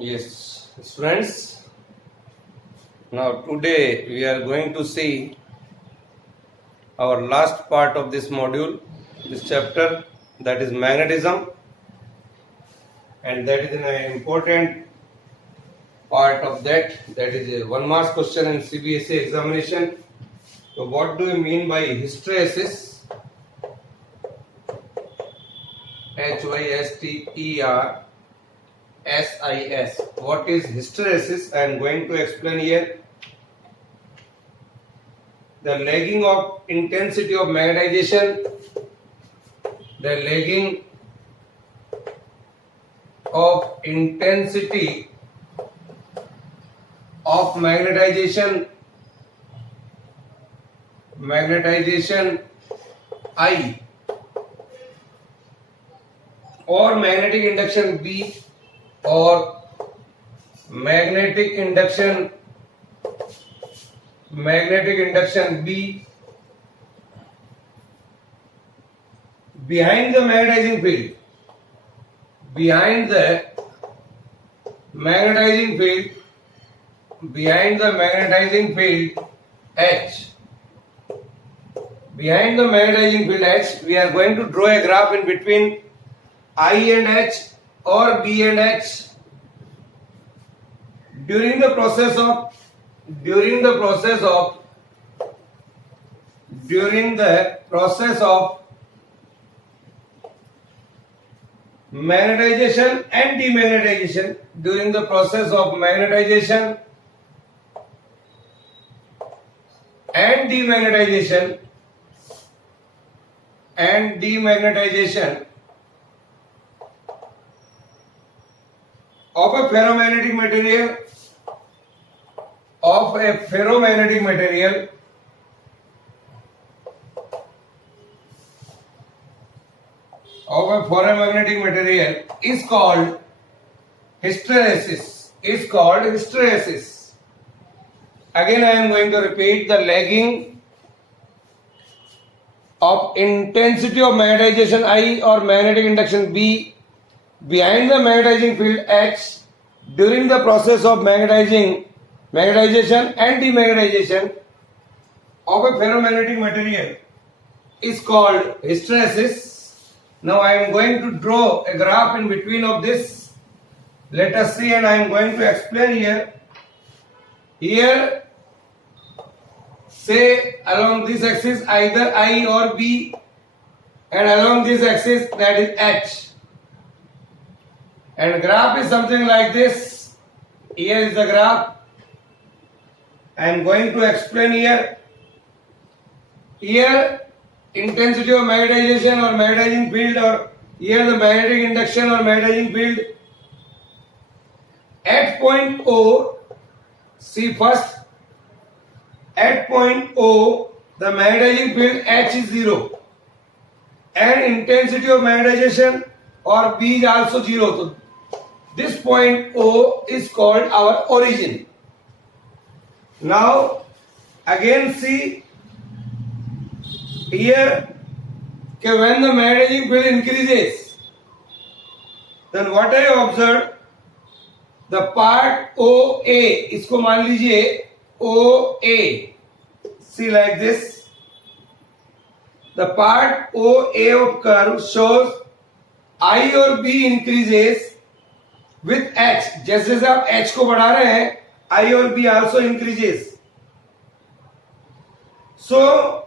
Yes, friends. Now today we are going to see our last part of this module, this chapter, that is magnetism, and that is an important part of that. That is a 1 mark question in CBSE examination. So what do you mean by hysteresis? Hysteresis. What is hysteresis? I am going to explain here. The lagging of intensity of magnetization, the lagging of intensity of magnetization I or magnetic induction B or magnetic induction B behind the magnetizing field H. Behind the magnetizing field H, we are going to draw a graph in between I and H or B and H. During the process of magnetization and demagnetization, of a ferromagnetic material is called hysteresis. Again, I am going to repeat: the lagging of intensity of magnetization I or magnetic induction B behind the magnetizing field H during the process of magnetization and demagnetization of a ferromagnetic material is called hysteresis. Now I am going to draw a graph in between of this. Let us see, and I am going to explain here. Here, say along this axis either I or B, and along this axis that is H. And graph is something like this. Here is the graph. I am going to explain here. Here, intensity of magnetization or magnetizing field, or here the magnetic induction or magnetizing field. At point O, see first, at point O, the magnetizing field H is 0 and intensity of magnetization or B is also 0. So this point O is called our origin. Now again see here, when the magnetizing field increases, then what I observed, the part OA, इसको मान लीजिए OA, see like this, the part OA of curve shows I और B increases with H. जैसे जैसे आप H को बढ़ा रहे हैं, I और B also increases. So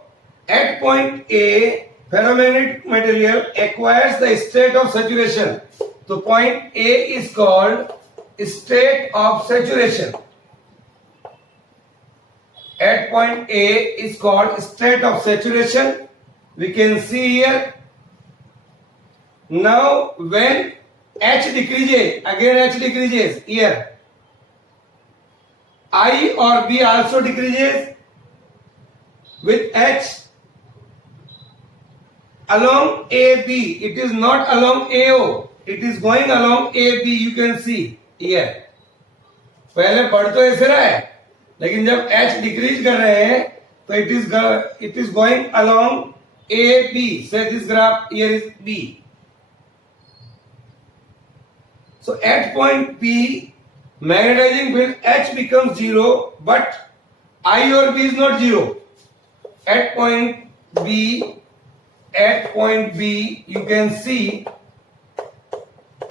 at point A, ferromagnetic material acquires the state of saturation. So point A is called state of saturation. At point A is called state of saturation. We can see here. Now when H decreases, again H decreases here. I or B also decreases with H along AB. It is not along AO. It is going along AB. You can see here. पहले बढ़ तो ऐसे रहा है, लेकिन जब H decrease कर रहे हैं तो it is going along AB. Say this graph here is B. So at point P, magnetizing field H becomes 0, but I or B is not 0. At point B, you can see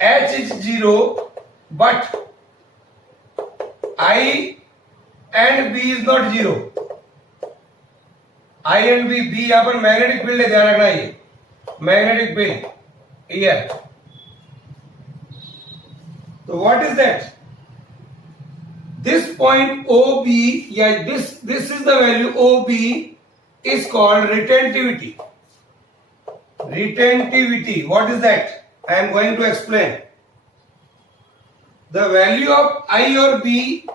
H is 0, but I and B is not 0. I and B, B यहाँ पर magnetic field है, ध्यान रखना ये magnetic field here. So what is that? This point OB, yeah, this is the value OB is called retentivity. Retentivity. What is that? I am going to explain. The value of I or B,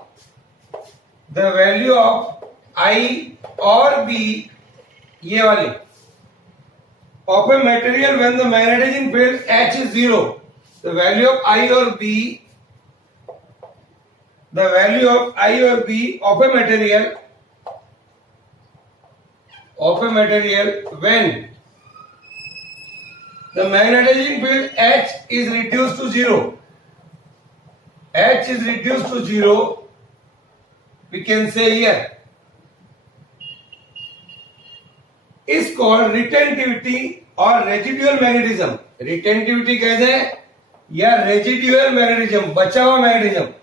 the value of I or B, ये वाली, of a material when the magnetizing field H is 0, the value of I or B, the value of I or B of a material when the magnetizing field H is reduced to 0, H is reduced to 0, we can say here, is called retentivity or residual magnetism. Retentivity कहते हैं या residual magnetism, बचा हुआ magnetism.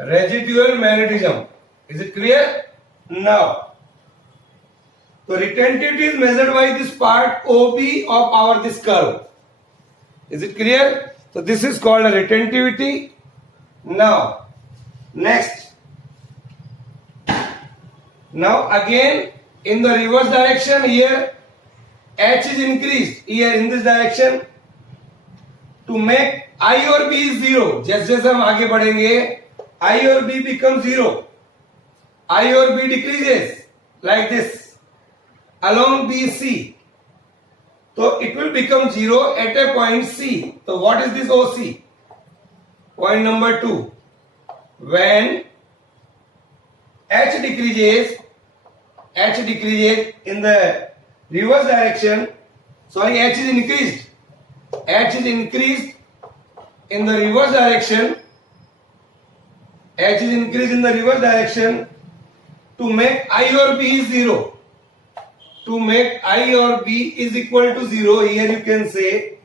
Residual magnetism. Is it clear? Now, so retentivity is measured by this part OB of our this curve. Is it clear? So this is called a retentivity. Now, next. Now again, in the reverse direction here, H is increased here in this direction to make I or B is 0. जैसे जैसे हम आगे बढ़ेंगे, I or B becomes 0. I or B decreases like this along BC. So it will become 0 at a point C. So what is this OC? Point number 2. When H decreases in the reverse direction, sorry, H is increased. H is increased in the reverse direction. H is increased in the reverse direction to make I or B is 0. To make I or B is equal to 0, here you can say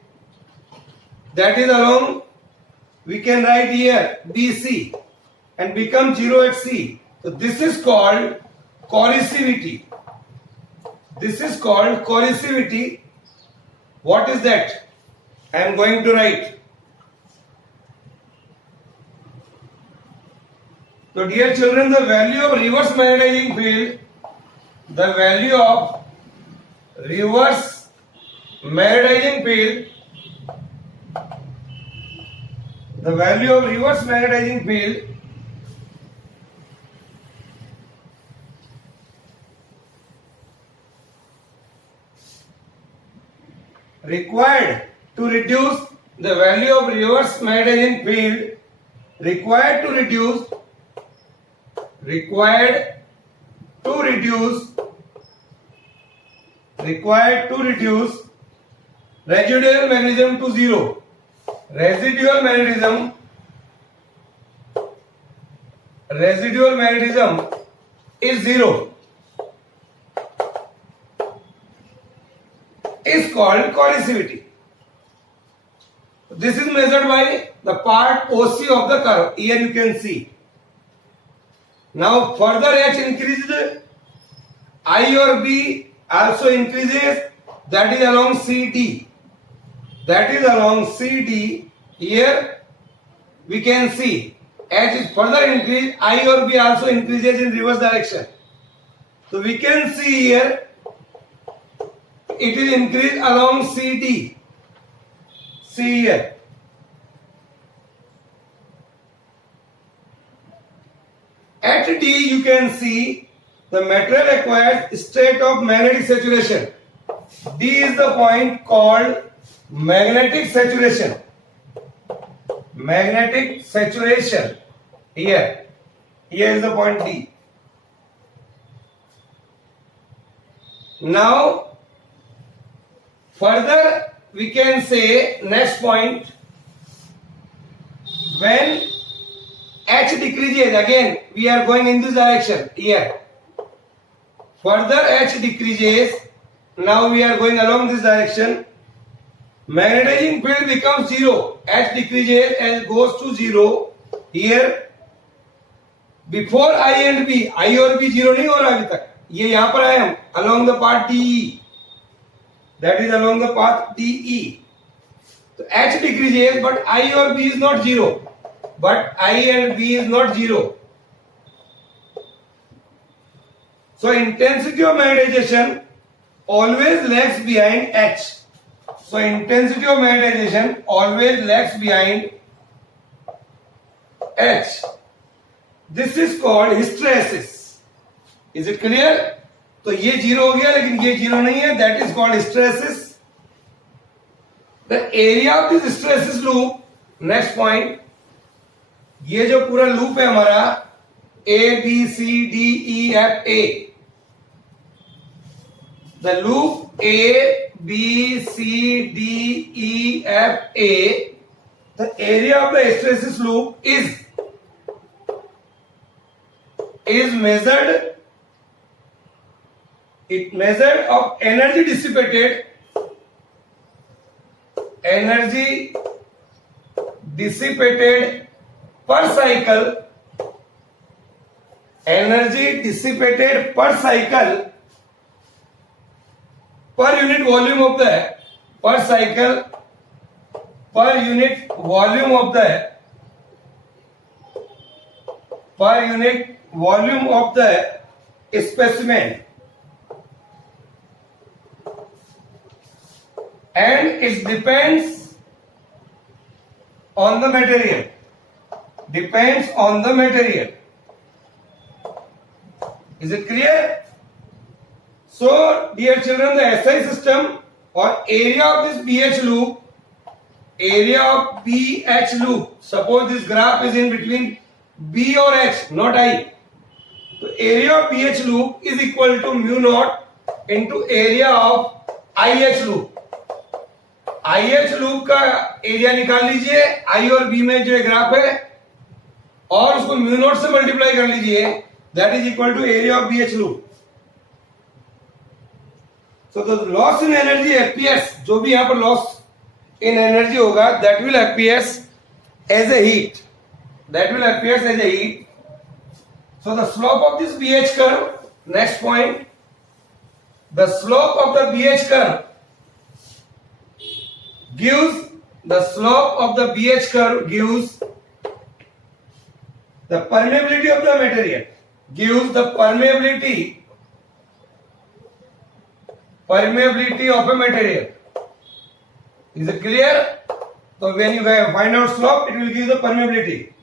that is along, we can write here BC and become 0 at C. So this is called coercivity. This is called coercivity. What is that? I am going to write. So dear children, the value of reverse magnetizing field, the value of reverse magnetizing field, the value of reverse magnetizing field required to reduce the value of reverse magnetizing field required to reduce residual magnetism to 0. Residual magnetism is 0. Is called coercivity. This is measured by the part OC of the curve. Here you can see. Now further H increased, I or B also increases, that is along CD. That is along CD. Here we can see H is further increased, I or B also increases in reverse direction. So we can see here it is increased along CD. See here. At D you can see the material acquires state of magnetic saturation. D is the point called magnetic saturation. Magnetic saturation. Here is the point D. Now further we can say next point, when H decreases, again we are going in this direction here. Further H decreases, now we are going along this direction. Magnetizing field becomes zero. H decreases and goes to zero. Here before I and B, I और B zero नहीं हो रहा अभी तक. ये यहाँ पर आए हम along the path DE. That is along the path DE. So H decreases, but I or B is not zero. But I and B is not zero. So intensity of magnetization always lags behind H. So intensity of magnetization always lags behind H. This is called hysteresis. Is it clear? तो ये zero हो गया लेकिन ये zero नहीं है. That is called hysteresis. The area of this hysteresis loop. Next point. ये जो पूरा लूप है हमारा A B C D E F A. The loop A B C D E F A. The area of the hysteresis loop is measured. It measured of energy dissipated. Energy dissipated per cycle. Energy dissipated per cycle per unit volume of the per cycle per unit volume of the per unit volume of the specimen, and it depends on the material. Depends on the material. Is it clear? So, dear children, the SI system or area of this BH loop, area of BH loop, suppose this graph is in between B or H, not I. So, area of BH loop is equal to mu naught into area of IH loop. IH loop का area निकाल लीजिए, I और B में जो graph है, और उसको mu naught से मल्टीप्लाई कर लीजिए, that is equal to area of BH loop. So the loss in energy appears, जो भी यहाँ पर loss in energy होगा, that will appears as a heat. That will appears as a heat. So the slope of this BH curve, next point, the slope of the BH curve gives the slope of the BH curve gives the permeability of the material, gives the permeability of a material. Is it clear? So when you find out slope, it will give the permeability.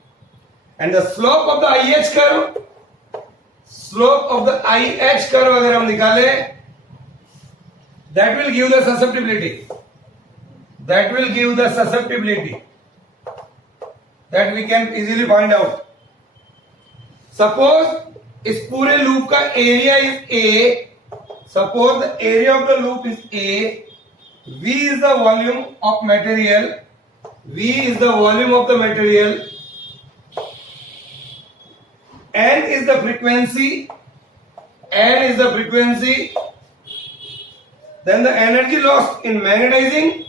And the slope of the IH curve, slope of the IH curve अगर हम निकालें, that will give the susceptibility. That will give the susceptibility that we can easily find out. Suppose इस पूरे loop का area is A. Suppose the area of the loop is A. V is the volume of material. V is the volume of the material. N is the frequency. N is the frequency. Then the energy lost in magnetizing.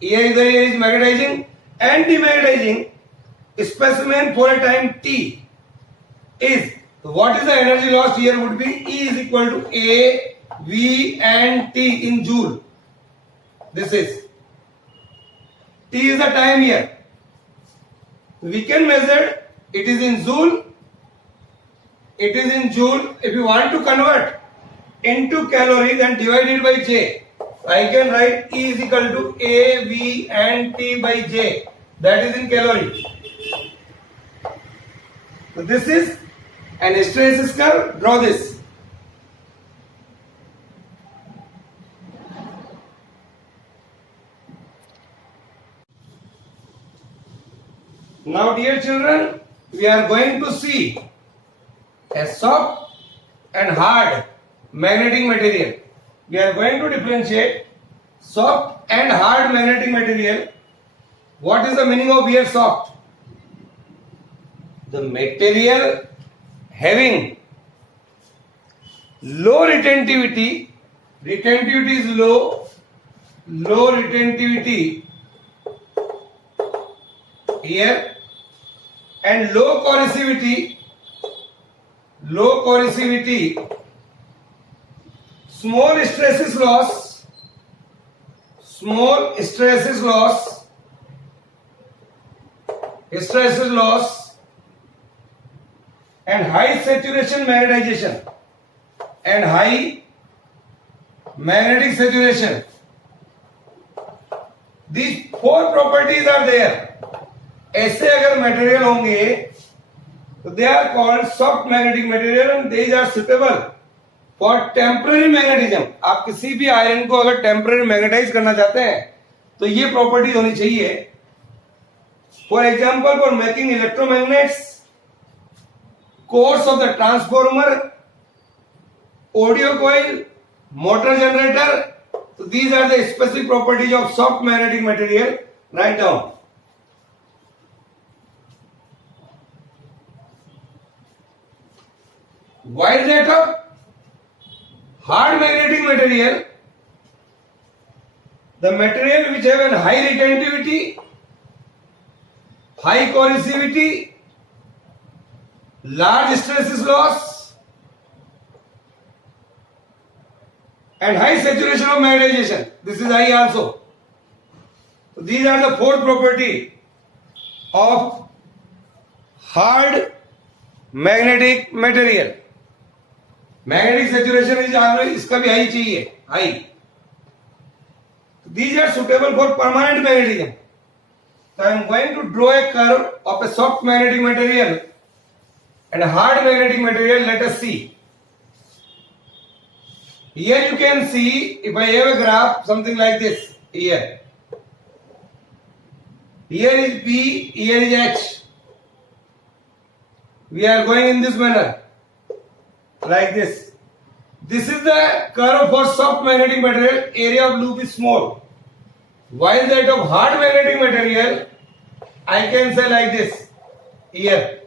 Here is magnetizing and demagnetizing specimen for a time T is. So what is the energy lost here would be E is equal to A, V and T in joule. This is. T is the time here. We can measure it is in joule. It is in joule. If you want to convert into calorie, then divide it by J. I can write E is equal to A, V and T by J. That is in calorie. So this is an hysteresis curve. Draw this. Now dear children, we are going to see a soft and hard magnetic material. We are going to differentiate soft and hard magnetic material. What is the meaning of here soft? the material having low retentivity is low retentivity here, and low corrosivity, small stresses loss, and high saturation magnetization, and high magnetic saturation. These 4 properties are there. ऐसे अगर material होंगे तो they are called soft magnetic material and these are suitable for temporary magnetism. आप किसी भी iron को अगर temporary magnetise करना चाहते हैं तो ये प्रॉपर्टीज होनी चाहिए. For example, for making electromagnets, course of the transformer, audio coil, motor generator. So these are the specific properties of soft magnetic material. Write down. While that of hard magnetic material, the material which have a high retentivity, high corrosivity, large stresses loss, and high saturation of magnetization. This is high also. So these are the 4 property of hard magnetic material. Magnetic saturation is इसका भी high चाहिए, high. These are suitable for permanent magnetism. So I am going to draw a curve of a soft magnetic material and a hard magnetic material. Let us see. Here you can see, if I have a graph something like this, here is B, here is H. We are going in this manner, like this. This is the curve for soft magnetic material. Area of loop is small. While that of hard magnetic material, I can say like this. Here,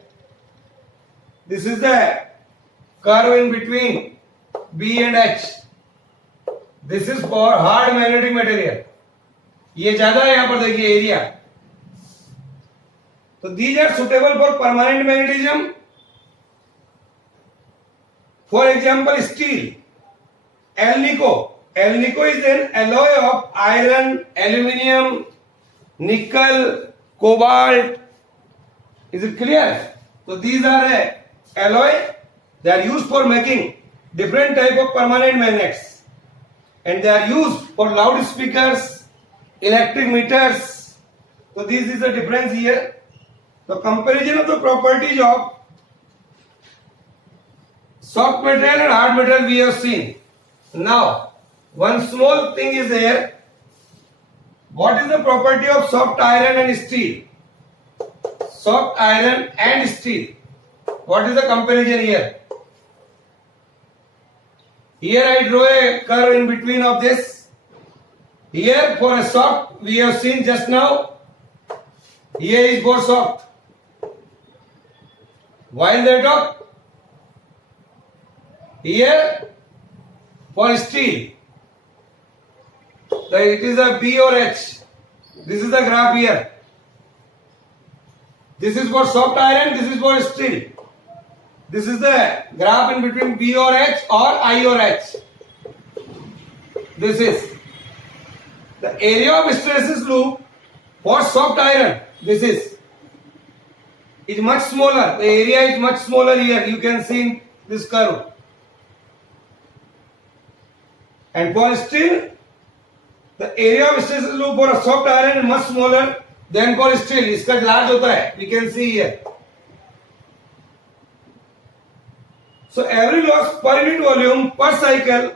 this is the curve in between B and H. This is for hard magnetic material. ये ज्यादा है, यहां पर देखिए area. तो these are suitable for permanent magnetism. For example, steel, Alnico. Alnico is an alloy of iron, aluminium, nickel, cobalt. Is it clear? So these are a alloy. They are used for making different type of permanent magnets, and they are used for loudspeakers, electric meters. So this is the difference here. The comparison of the properties of soft material and hard material we have seen. Now, one small thing is there. What is the property of soft iron and steel? Soft iron and steel. What is the comparison here? Here I draw a curve in between of this. Here for a soft, we have seen just now. Here is for soft. While that of here for steel, it is a B or H. This is the graph here. This is for soft iron, this is for steel. This is the graph in between B or H or I or H. This is the area of stresses loop for soft iron. This is much smaller. The area is much smaller here. You can see in this curve. And for steel, the area of stresses loop for a soft iron is much smaller than for steel. इसका large होता है. We can see here. So every loss per unit volume per cycle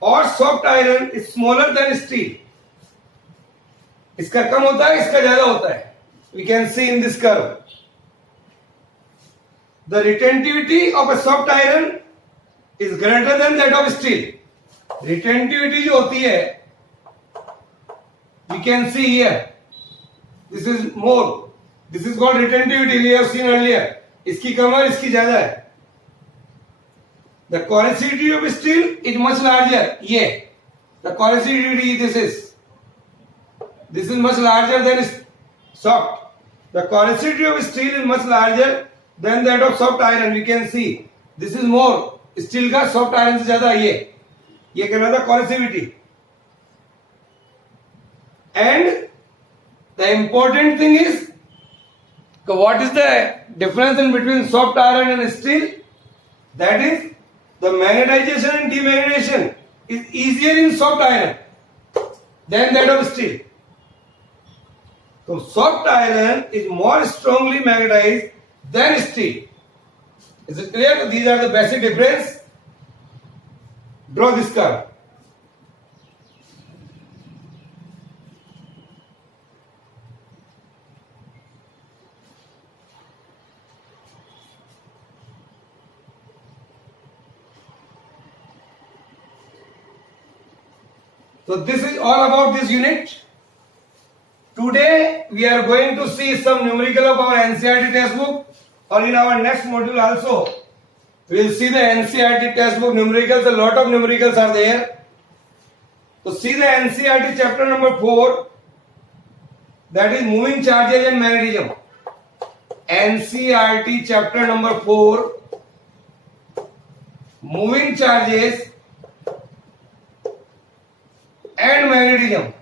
or soft iron is smaller than steel. इसका कम होता है, इसका ज्यादा होता है. We can see in this curve. The retentivity of a soft iron is greater than that of steel. Retentivity जो होती है, we can see here. This is more. This is called retentivity. We have seen earlier. इसकी कम और इसकी ज्यादा है. The corrosivity of steel is much larger. Yeah, the corrosivity this is much larger than soft. The corrosivity of steel is much larger than that of soft iron. We can see this is more. Steel का soft iron से ज्यादा ये कहना था corrosivity. And the important thing is what is the difference in between soft iron and steel? That is the magnetization and demagnetization is easier in soft iron than that of steel. So soft iron is more strongly magnetized than steel. Is it clear? So these are the basic difference. Draw this curve. So this is all about this unit. Today we are going to see some numerical of our NCERT textbook, or in our next module also we will see the NCERT textbook numericals. A lot of numericals are there. So see the NCERT chapter number 4, that is moving charges and magnetism. NCERT chapter number 4, moving charges and magnetism.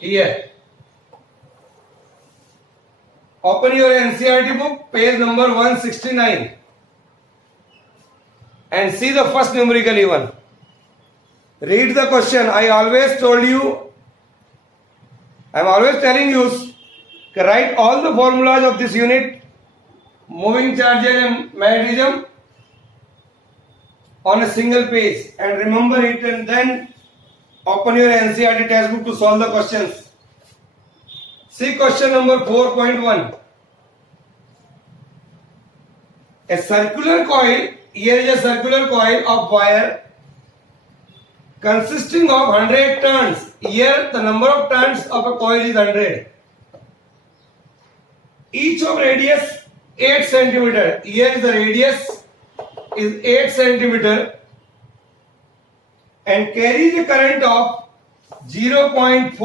Here, open your NCERT book, page number 169, and see the first numerical even. Read the question. I am always telling you, write all the formulas of this unit, moving charges and magnetism, on a single page, and remember it, and then open your NCERT textbook to solve the questions. See question number 4.1. A circular coil, here is a circular coil of wire consisting of 100 turns. Here the number of turns of a coil is 100. Each of radius 8 centimeter. Here is the radius is 8 centimeter and carries a current of 0.40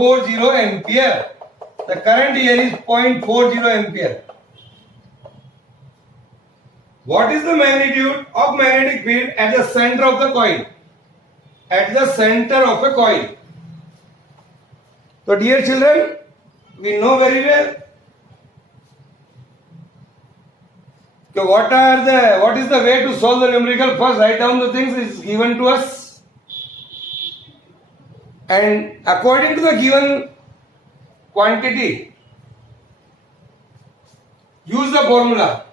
ampere. The current here is 0.40 ampere. What is the magnitude of magnetic field at the center of the coil? At the center of a coil. So dear children, we know very well what is the way to solve the numerical. First write down the things is given to us, and according to the given quantity use the formula.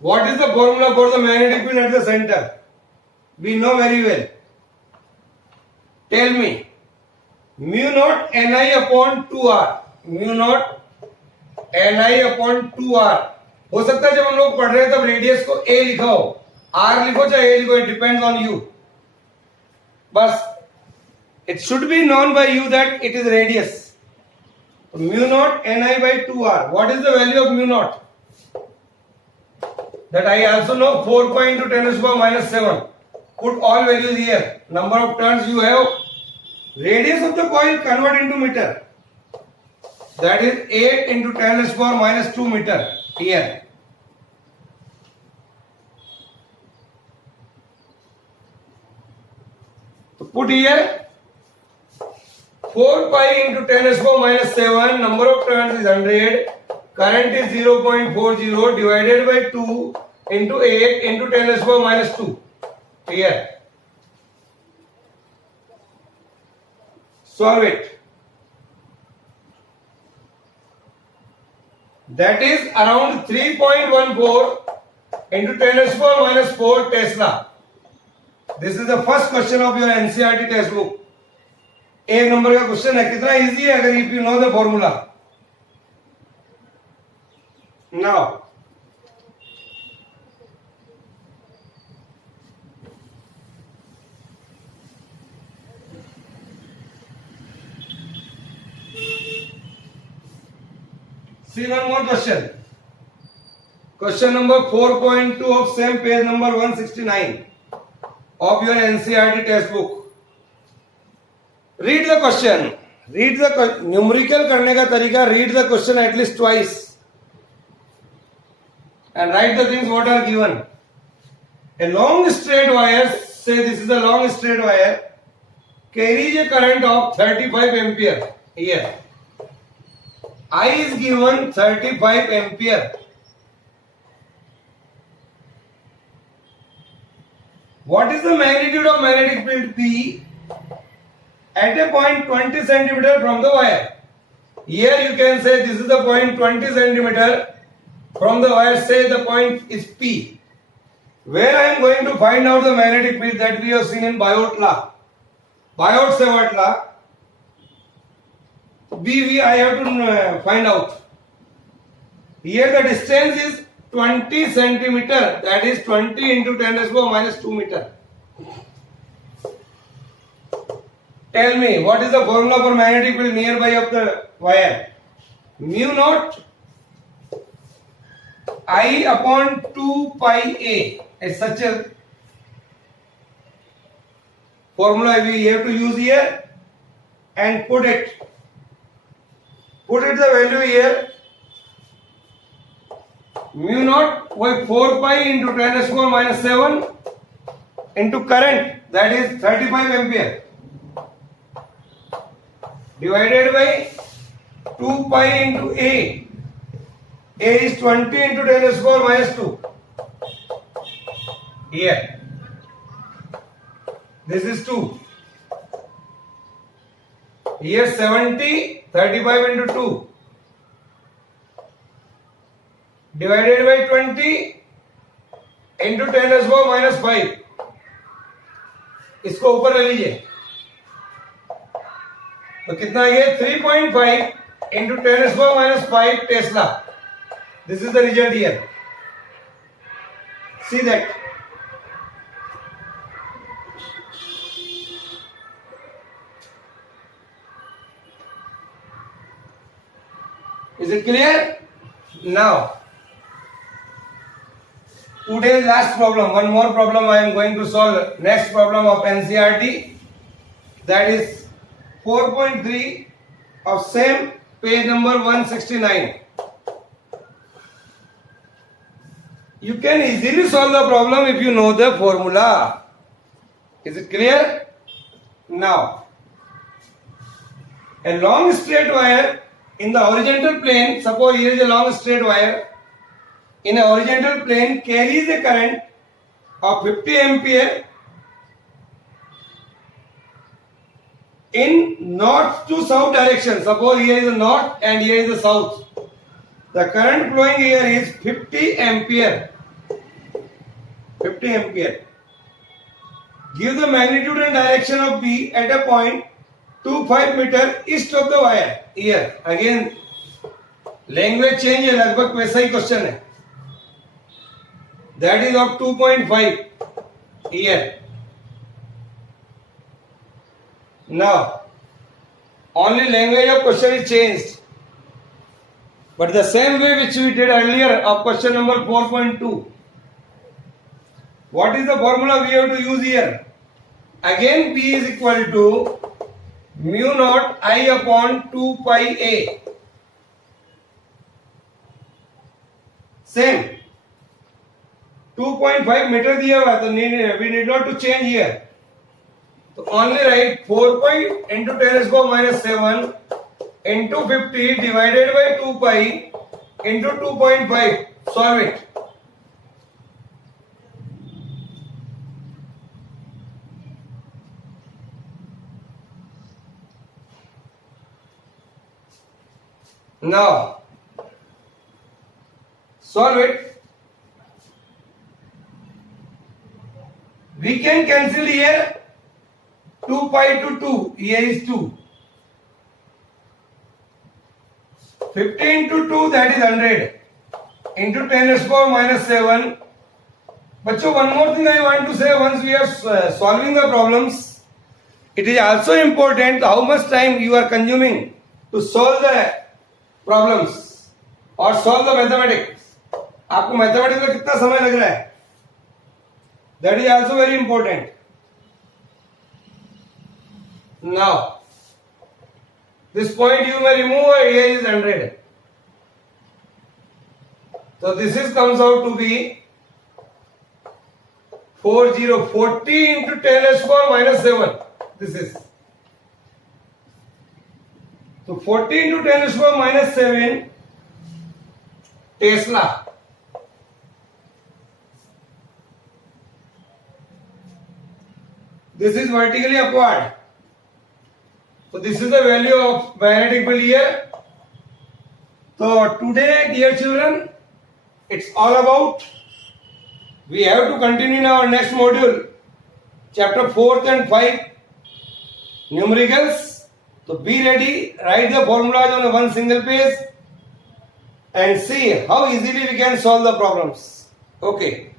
What is the formula for the magnetic field at the center? We know very well. Tell me. Mu naught Ni upon 2R. Mu naught Ni upon 2R. हो सकता है जब हम लोग पढ़ रहे हैं तब रेडियस को a लिखा हो, r लिखो चाहे a लिखो, it depends on you. बस it should be known by you that it is radius. Mu naught Ni by 2R. What is the value of mu naught? That I also know, 4 pi into 10 to the power minus 7. Put all values here. Number of turns you have. Radius of the coil convert into meter. That is 8 into 10 to the power minus 2 meter. Here. So put here 4 pi into 10 to the power minus 7. Number of turns is 100. Current is 0.40 divided by 2 into 8 into 10 to the power minus 2. Here. Solve it. That is around 3.14 into 10 to the power minus 4 Tesla. This is the first question of your NCERT textbook. एक number का question है, कितना easy है अगर if you know the formula. Now See one more question. Question number 4.2 of same page number 169 of your NCERT textbook. Read the question. Read the numerical करने का तरीका. Read the question at least twice and write the things what are given. A long straight wire, say this is a long straight wire, carries a current of 35 ampere. Here I is given 35 ampere. What is the magnitude of magnetic field P at a point 20 centimeter from the wire? Here you can say this is the point 20 centimeter from the wire. Say the point is P. Where I am going to find out the magnetic field that we have seen in Biot law. Biot-Savart law. BV I have to find out. Here the distance is 20 centimeter. That is 20 into 10 raised to minus 2 meter. Tell me what is the formula for magnetic field nearby of the wire? Mu naught I upon 2 pi A. As such a formula we have to use here and put it the value here. Mu naught by 4 pi into 10 raised to minus 7 into current, that is 35 ampere, divided by 2 pi into A. A is 20 into 10 raised to minus 2. Here this is 2. Here 70, 35 into 2 divided by 20 into 10 raised to minus 5. इसको ऊपर ले लीजिए तो कितना ये 3.5 into 10 raised to minus 5 Tesla. This is the result here. See that. Is it clear? Now, today's last problem. One more problem I am going to solve. Next problem of NCERT. That is 4.3 of same page number 169. You can easily solve the problem if you know the formula. Is it clear? Now, a long straight wire in the horizontal plane, suppose here is a long straight wire, in a horizontal plane carries a current of 50 ampere in north to south direction. Suppose here is the north and here is the south. The current flowing here is 50 ampere. 50 ampere. Give the magnitude and direction of B at a point 25 meter east of the wire. Here again language change है, लगभग वैसा ही question है. That is of 2.5 here. Now only language of question is changed, but the same way which we did earlier of question number 4.2. What is the formula we have to use here? Again P is equal to mu naught I upon 2 pi A. Same 2.5 meter दिया हुआ तो we need not to change here. So only write 4 pi into 10 raised to minus 7 into 50 divided by 2 pi into 2.5. Solve it. Now solve it. We can cancel here 2 pi to 2. Here is 2. 50 into 2, that is 100 into 10 raised to minus 7. Bachcho, one more thing I want to say. Once we are solving the problems, it is also important how much time you are consuming to solve the problems. और solve the mathematics. आपको mathematics में कितना समय लग रहा है, that is also very important. Now this point you may remove, here is 100. So this is comes out to be 40 into 10 raised to power minus 7. This is. So 40 into 10 raised to power minus 7 Tesla. This is vertically upward. So this is the value of magnetic field here. So today, dear children, it's all about. We have to continue in our next module, chapter 4th and 5, numericals. So be ready, write the formulas on one single page and see how easily we can solve the problems. Okay.